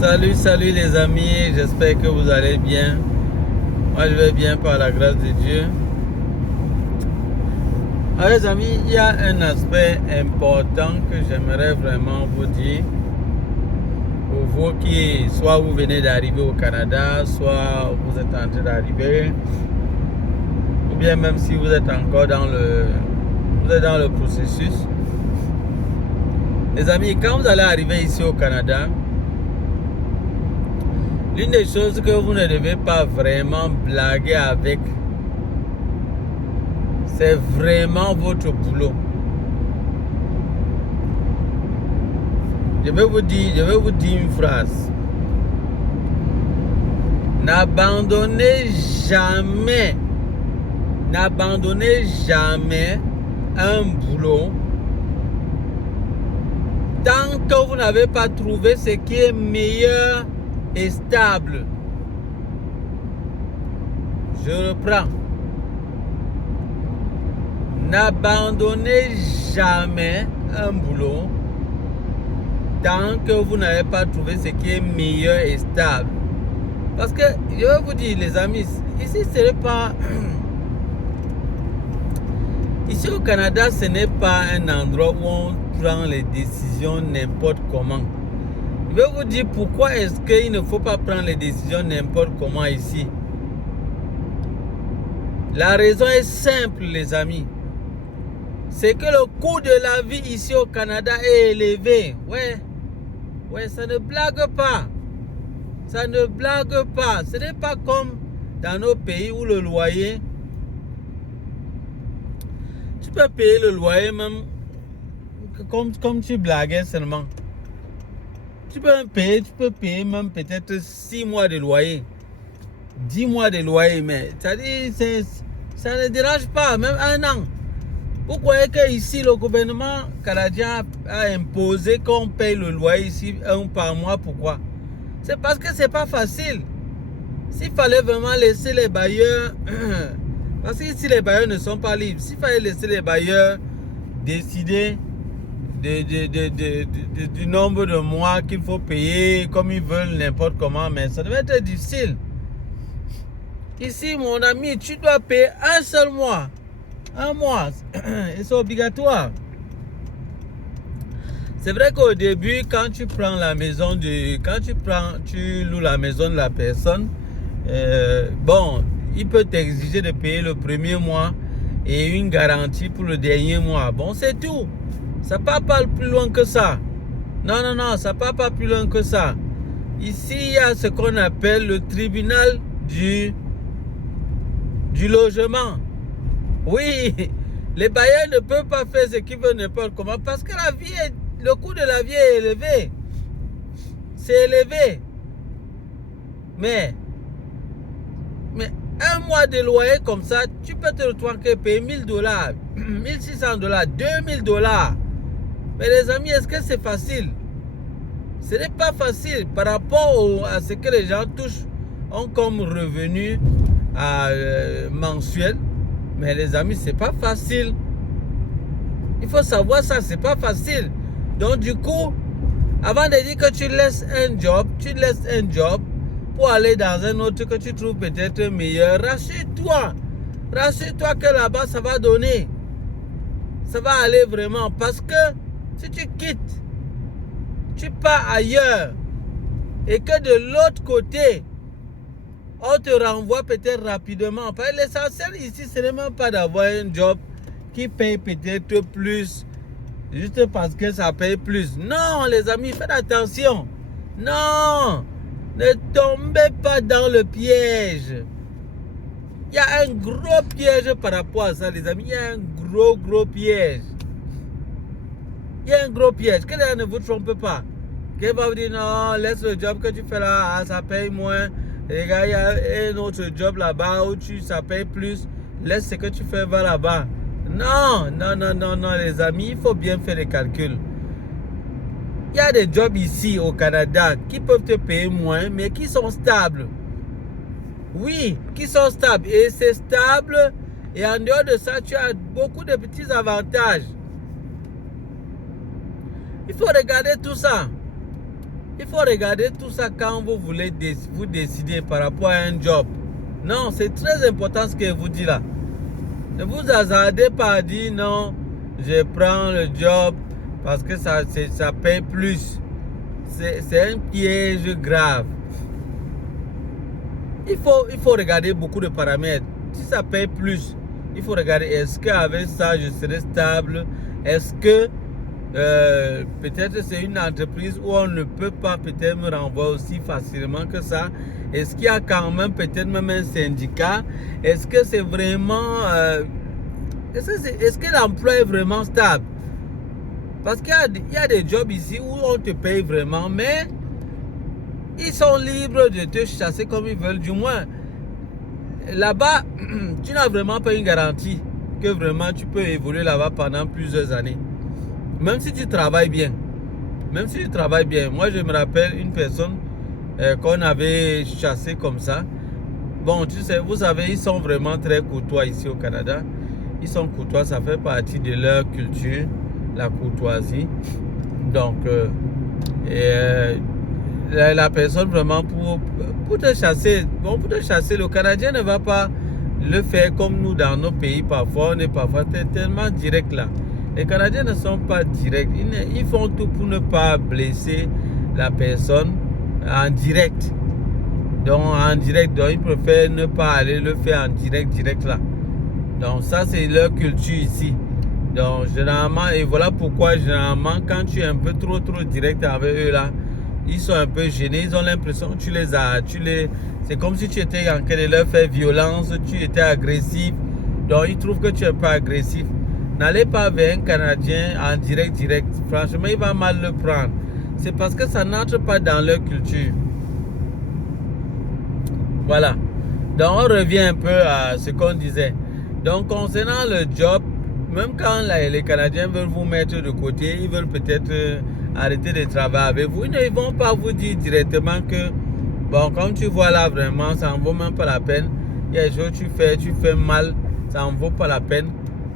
Salut les amis, j'espère que vous allez bien. Moi je vais bien par la grâce de Dieu. Alors les amis, il y a un aspect important que j'aimerais vraiment vous dire. Pour vous qui, soit vous venez d'arriver au Canada, soit vous êtes en train d'arriver, ou bien même si vous êtes encore dans le processus. Les amis, quand vous allez arriver ici au Canada, l'une des choses que vous ne devez pas vraiment blaguer avec, c'est vraiment votre boulot. Je vais vous dire une phrase. N'abandonnez jamais un boulot tant que vous n'avez pas trouvé ce qui est meilleur et stable. Je reprends. N'abandonnez jamais un boulot tant que vous n'avez pas trouvé ce qui est meilleur et stable. Parce que, je vais vous dire les amis, ici ce n'est pas... Ici au Canada, ce n'est pas un endroit où on prend les décisions n'importe comment. Je vais vous dire pourquoi est-ce qu'il ne faut pas prendre les décisions n'importe comment ici. La raison est simple les amis. C'est que le coût de la vie ici au Canada est élevé. Ouais, ça ne blague pas. Ça ne blague pas. Ce n'est pas comme dans nos pays où le loyer, tu peux payer le loyer même comme tu blaguais seulement. Tu peux payer même peut-être 6 mois de loyer. 10 mois de loyer, mais ça ne dérange pas, même un an. Vous croyez qu'ici, le gouvernement canadien a imposé qu'on paye le loyer ici un par mois? Pourquoi? C'est parce que c'est pas facile. S'il fallait vraiment laisser les bailleurs, parce que si les bailleurs ne sont pas libres, s'il fallait laisser les bailleurs décider du nombre de mois qu'il faut payer comme ils veulent, n'importe comment, mais ça devait être difficile. Ici, mon ami, tu dois payer un seul mois. Un mois. Et c'est obligatoire. C'est vrai qu'au début, quand tu prends la maison tu loues la maison de la personne, bon, il peut t'exiger de payer le premier mois et une garantie pour le dernier mois. Bon, c'est tout. Ça ne part pas plus loin que ça. Non, ça ne part pas plus loin que ça. Ici, il y a ce qu'on appelle le tribunal du logement. Oui, les bailleurs ne peuvent pas faire ce qu'ils veulent n'importe comment parce que le coût de la vie est élevé. C'est élevé. Mais un mois de loyer comme ça, tu peux te retrouver payer $1000, $1600, $2000. Mais les amis, est-ce que c'est facile? Ce n'est pas facile par rapport à ce que les gens ont comme revenu mensuel. Mais les amis, c'est pas facile. Il faut savoir ça, c'est pas facile. Donc du coup, avant de dire que tu laisses un job pour aller dans un autre que tu trouves peut-être meilleur, rassure-toi. Rassure-toi que là-bas, ça va donner. Ça va aller vraiment. Parce que si tu quittes, tu pars ailleurs. Et que de l'autre côté, on te renvoie peut-être rapidement. L'essentiel ici, ce n'est même pas d'avoir un job qui paye peut-être plus, juste parce que ça paye plus. Non, les amis, faites attention. Non, ne tombez pas dans le piège. Il y a un gros piège par rapport à ça, les amis. Il y a un gros piège. Il y a un gros piège. Que les gens ne vous trompent pas. Quelqu'un va vous dire, non, laisse le job que tu fais là, ça paye moins. Les gars, il y a un autre job là-bas où ça paye plus. Laisse ce que tu fais, va là-bas. Non, les amis, il faut bien faire les calculs. Il y a des jobs ici au Canada qui peuvent te payer moins, mais qui sont stables. Oui, qui sont stables. Et c'est stable. Et en dehors de ça, tu as beaucoup de petits avantages. Il faut regarder tout ça. Il faut regarder tout ça quand vous voulez vous décider par rapport à un job. Non, c'est très important ce que vous dites là. Ne vous hasardez pas à dire non, je prends le job parce que ça paye plus. C'est un piège grave. Il faut regarder beaucoup de paramètres. Si ça paye plus, il faut regarder est-ce qu'avec ça je serai stable. Est-ce que peut-être c'est une entreprise où on ne peut pas peut-être me renvoyer aussi facilement que ça. Est-ce qu'il y a quand même peut-être même un syndicat? Est-ce que c'est vraiment est-ce que l'emploi est vraiment stable? Parce qu'il y a des jobs ici où on te paye vraiment, mais ils sont libres de te chasser comme ils veulent. Du moins, là-bas, tu n'as vraiment pas une garantie que vraiment tu peux évoluer là-bas pendant plusieurs années. Même si tu travailles bien. Même si tu travailles bien. Moi, je me rappelle une personne qu'on avait chassée comme ça. Bon, tu sais, vous savez, ils sont vraiment très courtois ici au Canada. Ils sont courtois, ça fait partie de leur culture, la courtoisie. Donc, la personne vraiment pour te chasser, bon, pour te chasser, le Canadien ne va pas le faire comme nous dans nos pays parfois. On est parfois tellement direct là. Les Canadiens ne sont pas directs. Ils font tout pour ne pas blesser la personne en direct. Donc, ils préfèrent ne pas aller le faire en direct là. Donc, ça, c'est leur culture ici. Donc, généralement, et voilà pourquoi, généralement, quand tu es un peu trop direct avec eux là, ils sont un peu gênés. Ils ont l'impression que c'est comme si tu étais en train de leur faire violence, tu étais agressif. Donc, ils trouvent que tu es pas agressif. N'allez pas vers un Canadien en direct. Franchement, il va mal le prendre. C'est parce que ça n'entre pas dans leur culture. Voilà. Donc, on revient un peu à ce qu'on disait. Donc, concernant le job, même quand les Canadiens veulent vous mettre de côté, ils veulent peut-être arrêter de travailler avec vous, ils ne vont pas vous dire directement que, bon, comme tu vois là, vraiment, ça ne vaut même pas la peine. Il y a des choses que tu fais mal, ça ne vaut pas la peine.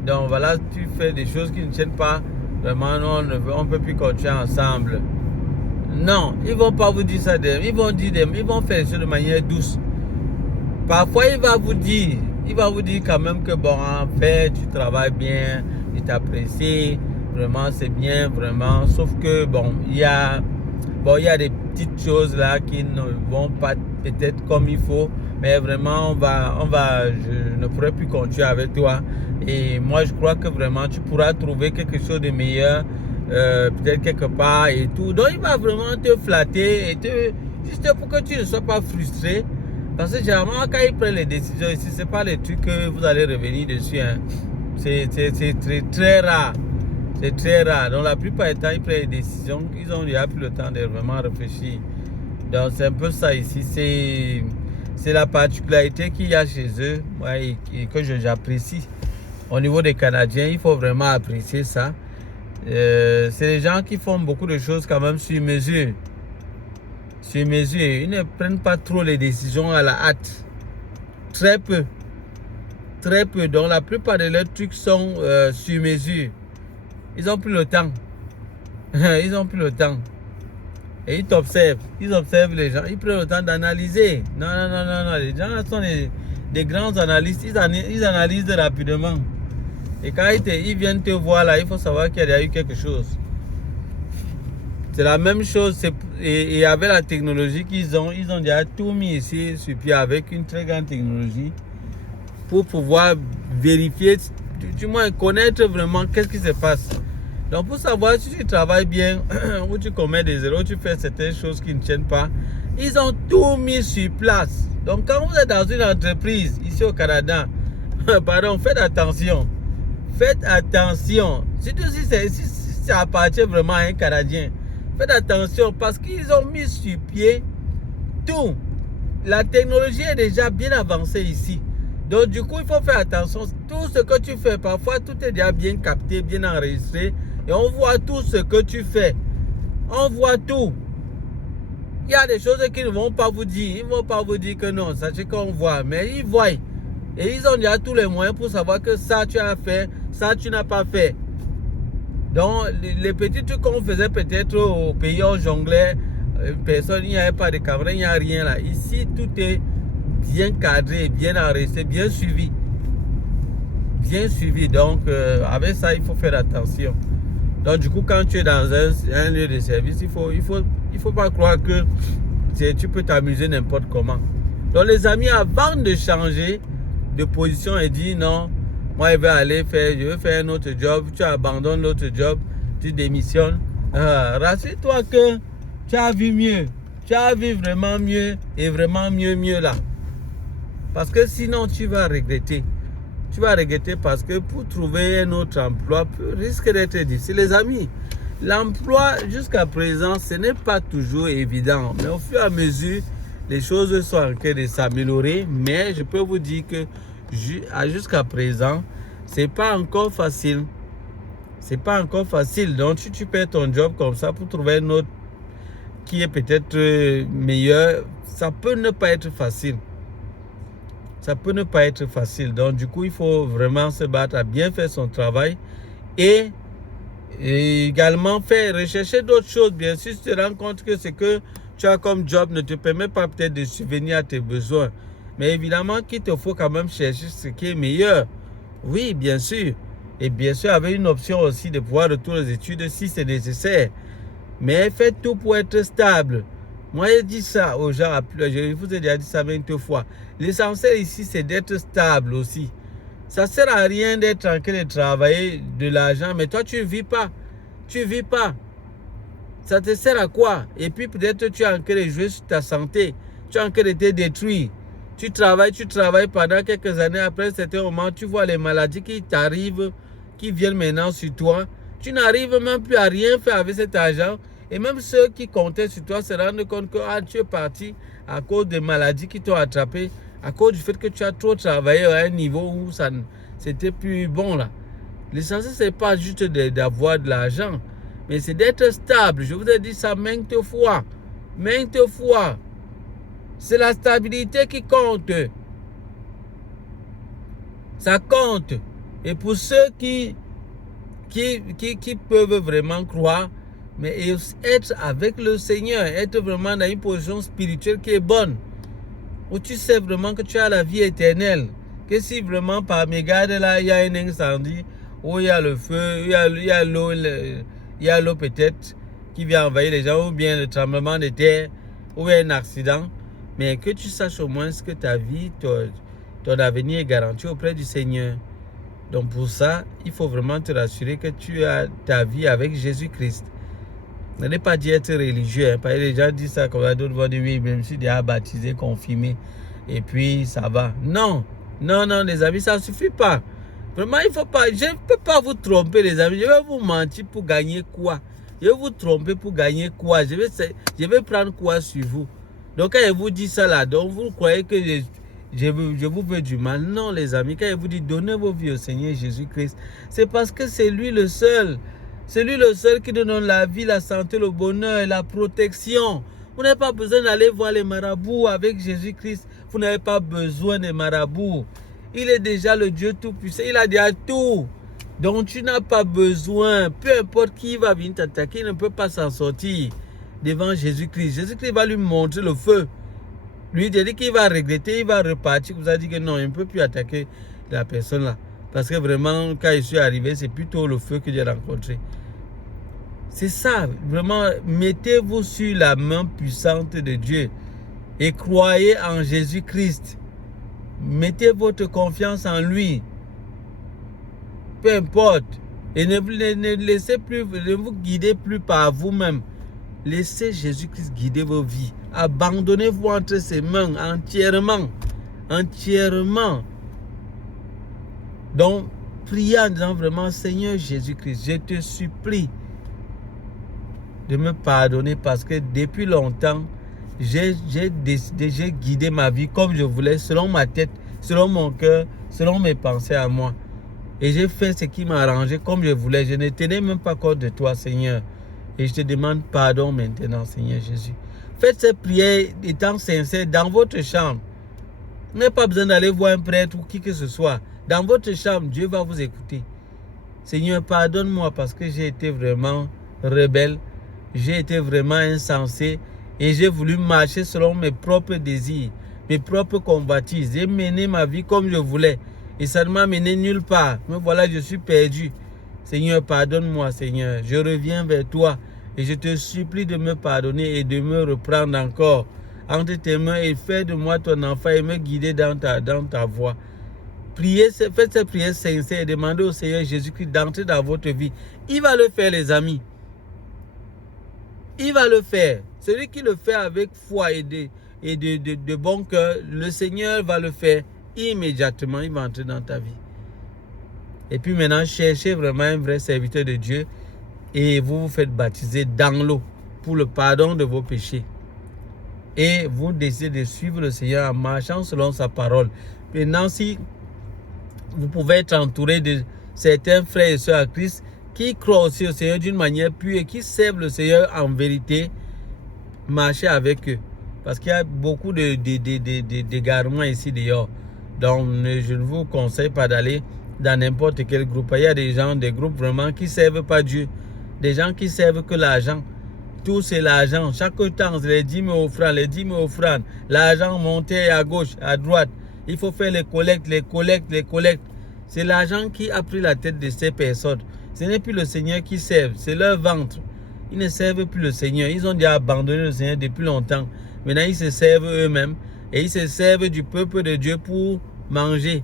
Donc voilà, tu fais des choses qui ne tiennent pas. Vraiment, on ne peut plus continuer ensemble. Non, ils ne vont pas vous dire ça. Ils vont faire les choses de manière douce. Parfois, il va vous dire quand même que bon, en fait, tu travailles bien, il t'apprécie, vraiment, c'est bien, vraiment. Sauf que bon, il y a des petites choses là qui ne vont pas peut-être comme il faut, mais vraiment, je ne pourrai plus continuer avec toi. Et moi, je crois que vraiment, tu pourras trouver quelque chose de meilleur, peut-être quelque part et tout. Donc, il va vraiment te flatter et juste pour que tu ne sois pas frustré. Parce que généralement, quand ils prennent les décisions ici, ce n'est pas les trucs que vous allez revenir dessus. Hein. C'est très rare. C'est très rare. Donc, la plupart du temps, ils prennent les décisions. Ils ont déjà plus le temps de vraiment réfléchir. Donc, c'est un peu ça ici. C'est la particularité qu'il y a chez eux, ouais, et que j'apprécie. Au niveau des Canadiens, il faut vraiment apprécier ça. C'est les gens qui font beaucoup de choses quand même sur mesure. Sur mesure, ils ne prennent pas trop les décisions à la hâte. Très peu. Très peu. Donc la plupart de leurs trucs sont sur mesure. Ils n'ont plus le temps. Ils n'ont plus le temps. Et ils t'observent. Ils observent les gens. Ils prennent le temps d'analyser. Non. Les gens sont des grands analystes. Ils analysent rapidement. Et quand ils viennent te voir là, il faut savoir qu'il y a eu quelque chose. C'est la même chose. Et avec la technologie qu'ils ont, ils ont déjà tout mis ici sur pied avec une très grande technologie pour pouvoir vérifier, du moins connaître vraiment qu'est-ce qui se passe. Donc pour savoir si tu travailles bien ou tu commets des erreurs, tu fais certaines choses qui ne tiennent pas, ils ont tout mis sur place. Donc quand vous êtes dans une entreprise ici au Canada, pardon, faites attention. Faites attention. Surtout si ça appartient vraiment à un Canadien. Faites attention parce qu'ils ont mis sur pied tout. La technologie est déjà bien avancée ici. Donc du coup, il faut faire attention. Tout ce que tu fais, parfois tout est déjà bien capté, bien enregistré. Et on voit tout ce que tu fais. On voit tout. Il y a des choses qu'ils ne vont pas vous dire. Ils ne vont pas vous dire que non, sachez qu'on voit. Mais ils voient. Et ils ont déjà tous les moyens pour savoir que ça tu as fait, ça tu n'as pas fait. Donc les petits trucs qu'on faisait peut-être au pays, on jonglait, Personne, il n'y avait pas de caméra, il n'y a rien là. Ici, tout est bien cadré, bien enregistré, bien suivi. Bien suivi. Donc, avec ça, il faut faire attention. Donc, du coup, quand tu es dans un lieu de service, il faut pas croire que tu peux t'amuser n'importe comment. Donc, les amis, avant de changer de position et dire non, moi, je veux faire un autre job, tu abandonnes l'autre job, tu démissionnes. Rassure-toi que tu as vu mieux. Tu as vu vraiment mieux et vraiment mieux là. Parce que sinon, tu vas regretter. Tu vas regretter parce que pour trouver un autre emploi risque d'être difficile. Les amis, l'emploi jusqu'à présent, ce n'est pas toujours évident. Mais au fur et à mesure, les choses sont en train de s'améliorer. Mais je peux vous dire que jusqu'à présent, c'est pas encore facile. C'est pas encore facile. Donc, si tu perds ton job comme ça pour trouver un autre qui est peut-être meilleur, ça peut ne pas être facile. Ça peut ne pas être facile. Donc, du coup, il faut vraiment se battre à bien faire son travail et également rechercher d'autres choses. Bien sûr, si tu te rends compte que ce que tu as comme job ne te permet pas peut-être de subvenir à tes besoins. Mais évidemment qu'il te faut quand même chercher ce qui est meilleur. Oui, bien sûr. Et bien sûr, avec une option aussi de pouvoir retourner aux études si c'est nécessaire. Mais faites tout pour être stable. Moi, je dis ça aux gens, je vous ai déjà dit ça 20 fois. L'essentiel ici, c'est d'être stable aussi. Ça ne sert à rien d'être en train de travailler de l'argent, mais toi, tu ne vis pas. Tu ne vis pas. Ça te sert à quoi? Et puis, peut-être tu es en train de jouer sur ta santé. Tu es en train de te détruire. Tu travailles pendant quelques années. Après un certain moment, tu vois les maladies qui t'arrivent, qui viennent maintenant sur toi. Tu n'arrives même plus à rien faire avec cet argent. Et même ceux qui comptaient sur toi se rendent compte que tu es parti à cause des maladies qui t'ont attrapé, à cause du fait que tu as trop travaillé à un niveau où c'était plus bon là. L'essentiel, ce n'est pas juste d'avoir de l'argent, mais c'est d'être stable. Je vous ai dit ça maintes fois. Maintes fois. C'est la stabilité qui compte. Ça compte. Et pour ceux qui peuvent vraiment croire, mais être avec le Seigneur, être vraiment dans une position spirituelle qui est bonne, où tu sais vraiment que tu as la vie éternelle, que si vraiment par mégarde là, il y a un incendie, où il y a le feu, il y a l'eau peut-être qui vient envahir les gens, ou bien le tremblement de terre, ou un accident, mais que tu saches au moins que ta vie, ton avenir est garanti auprès du Seigneur. Donc pour ça, il faut vraiment te rassurer que tu as ta vie avec Jésus-Christ. Ne n'est pas dit être religieux. Parce que les gens disent ça comme ça, d'autres vont dire oui, mais je me suis déjà baptisé, confirmé, et puis ça va. Non, les amis, ça ne suffit pas. Vraiment, il faut pas. Je ne peux pas vous tromper, les amis. Je vais vous mentir pour gagner quoi? Je vais vous tromper pour gagner quoi? Je vais prendre quoi sur vous? Donc quand je vous dis ça là, donc vous croyez que je vous veux du mal? Non, les amis, quand je vous dis donnez vos vies au Seigneur Jésus-Christ, c'est parce que c'est lui le seul. C'est lui le seul qui donne la vie, la santé, le bonheur et la protection. Vous n'avez pas besoin d'aller voir les marabouts avec Jésus-Christ. Vous n'avez pas besoin des marabouts. Il est déjà le Dieu Tout-Puissant. Il a déjà tout. Donc tu n'as pas besoin. Peu importe qui va venir t'attaquer, il ne peut pas s'en sortir devant Jésus-Christ. Jésus-Christ va lui montrer le feu. Lui, il dit qu'il va regretter, il va repartir. Vous a dit que non, il ne peut plus attaquer la personne là. Parce que vraiment, quand je suis arrivé, c'est plutôt le feu que j'ai rencontré. C'est ça, vraiment, mettez-vous sur la main puissante de Dieu et croyez en Jésus-Christ. Mettez votre confiance en lui. Peu importe. Et ne laissez plus, ne vous guidez plus par vous-même. Laissez Jésus-Christ guider vos vies. Abandonnez-vous entre ses mains entièrement. Entièrement. Donc, priez en disant vraiment, Seigneur Jésus-Christ, je te supplie de me pardonner parce que depuis longtemps, j'ai guidé ma vie comme je voulais, selon ma tête, selon mon cœur, selon mes pensées à moi. Et j'ai fait ce qui m'a arrangé comme je voulais. Je ne tenais même pas compte de toi, Seigneur. Et je te demande pardon maintenant, Seigneur Jésus. Faites cette prière étant sincère dans votre chambre. Vous n'avez pas besoin d'aller voir un prêtre ou qui que ce soit. Dans votre chambre, Dieu va vous écouter. Seigneur, pardonne-moi parce que j'ai été vraiment rebelle. J'ai été vraiment insensé. Et j'ai voulu marcher selon mes propres désirs, mes propres convoitises. J'ai mené ma vie comme je voulais. Et ça ne m'a mené nulle part. Me voilà, je suis perdu. Seigneur, pardonne-moi, Seigneur. Je reviens vers toi. Et je te supplie de me pardonner et de me reprendre encore entre tes mains et fais de moi ton enfant et me guider dans ta voie. Priez, faites cette prière sincère et demandez au Seigneur Jésus-Christ d'entrer dans votre vie. Il va le faire, les amis. Il va le faire. Celui qui le fait avec foi et de bon cœur, le Seigneur va le faire immédiatement. Il va entrer dans ta vie. Et puis maintenant, cherchez vraiment un vrai serviteur de Dieu et vous vous faites baptiser dans l'eau pour le pardon de vos péchés. Et vous décidez de suivre le Seigneur en marchant selon sa parole. Maintenant, si vous pouvez être entouré de certains frères et sœurs à Christ qui croient aussi au Seigneur d'une manière pure et qui servent le Seigneur en vérité, marchez avec eux. Parce qu'il y a beaucoup d'égarements ici dehors. Donc, je ne vous conseille pas d'aller dans n'importe quel groupe. Il y a des groupes vraiment qui ne servent pas Dieu. Des gens qui servent que l'argent. Tout c'est l'argent. Chaque temps, les dîmes offrandes, l'argent monté à gauche, à droite. Il faut faire les collectes. C'est l'argent qui a pris la tête de ces personnes. Ce n'est plus le Seigneur qui servent, c'est leur ventre. Ils ne servent plus le Seigneur. Ils ont déjà abandonné le Seigneur depuis longtemps. Maintenant, ils se servent eux-mêmes et ils se servent du peuple de Dieu pour manger,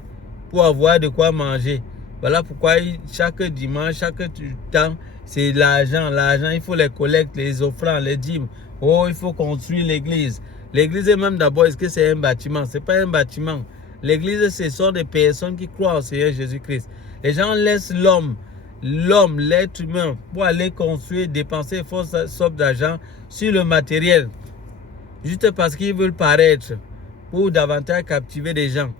pour avoir de quoi manger. Voilà pourquoi chaque dimanche, chaque temps, c'est l'argent. L'argent, il faut les collectes, les offrandes, les dîmes. Oh, il faut construire l'église. L'église est même d'abord, est-ce que c'est un bâtiment? Ce n'est pas un bâtiment. L'église, ce sont des personnes qui croient au Seigneur Jésus-Christ. Les gens laissent l'homme, l'être humain, pour aller construire, dépenser une forte somme d'argent sur le matériel. Juste parce qu'ils veulent paraître, pour davantage captiver des gens.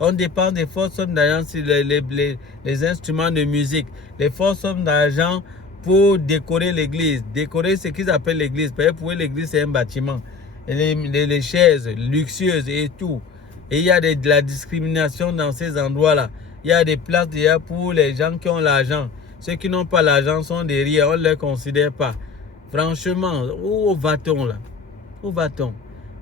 On dépense des fortes sommes d'argent sur les instruments de musique, les fortes sommes d'argent pour décorer l'église. Décorer ce qu'ils appellent l'église. Pour eux, l'église, c'est un bâtiment. Les chaises luxueuses et tout. Et il y a de la discrimination dans ces endroits-là. Il y a des places déjà pour les gens qui ont l'argent. Ceux qui n'ont pas l'argent sont derrière, on ne les considère pas. Franchement, où va-t-on là? Où va-t-on?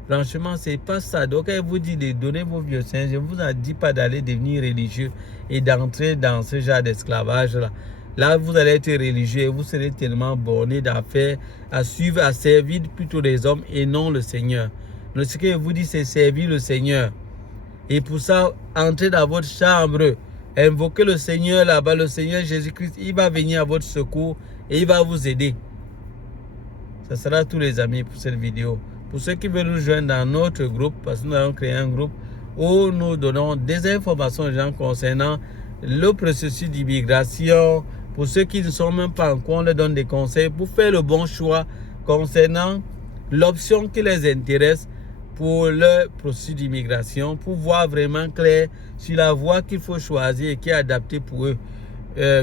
Franchement, ce n'est pas ça. Donc, elle vous dit de donner vos vieux saints. Je ne vous ai dit pas d'aller devenir religieux et d'entrer dans ce genre d'esclavage-là. Là, vous allez être religieux et vous serez tellement borné d'affaires à suivre, à servir plutôt les hommes et non le Seigneur. Donc, ce que je vous dis, c'est servir le Seigneur. Et pour ça, entrez dans votre chambre, invoquez le Seigneur là-bas, le Seigneur Jésus-Christ. Il va venir à votre secours et il va vous aider. Ce sera tous les amis pour cette vidéo. Pour ceux qui veulent nous joindre dans notre groupe, parce que nous avons créé un groupe où nous donnons des informations aux gens concernant le processus d'immigration. Pour ceux qui ne sont même pas en cours, on leur donne des conseils pour faire le bon choix concernant l'option qui les intéresse pour le processus d'immigration, pour voir vraiment clair sur la voie qu'il faut choisir et qui est adaptée pour eux,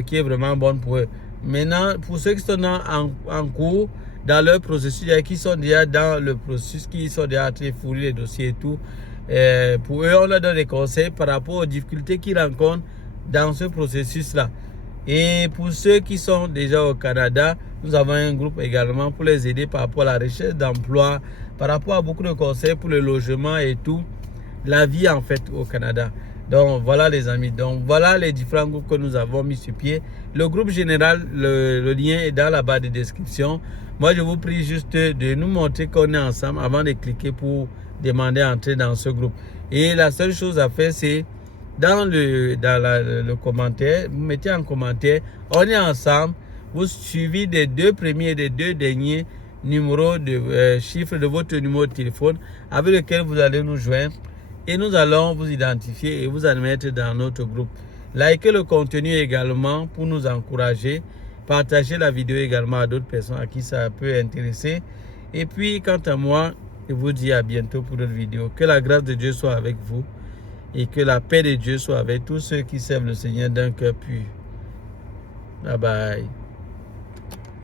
qui est vraiment bonne pour eux. Maintenant, pour ceux qui sont en cours, dans leur processus, qui sont déjà dans le processus, qui sont déjà en train de fouiller les dossiers et tout, pour eux, on leur donne des conseils par rapport aux difficultés qu'ils rencontrent dans ce processus-là. Et pour ceux qui sont déjà au Canada, nous avons un groupe également pour les aider par rapport à la recherche d'emploi, par rapport à beaucoup de conseils pour le logement et tout, la vie en fait au Canada. Donc voilà les amis, donc voilà les différents groupes que nous avons mis sur pied. Le groupe général, le lien est dans la barre de description. Moi je vous prie juste de nous montrer qu'on est ensemble avant de cliquer pour demander à entrer dans ce groupe. Et la seule chose à faire, c'est dans le commentaire, vous mettez en commentaire, on est ensemble, vous suivez des deux premiers et des deux derniers numéros de chiffres de votre numéro de téléphone avec lequel vous allez nous joindre et nous allons vous identifier et vous admettre dans notre groupe. Likez le contenu également pour nous encourager. Partagez la vidéo également à d'autres personnes à qui ça peut intéresser. Et puis, quant à moi, je vous dis à bientôt pour d'autres vidéos. Que la grâce de Dieu soit avec vous et que la paix de Dieu soit avec tous ceux qui servent le Seigneur d'un cœur pur. Bye bye.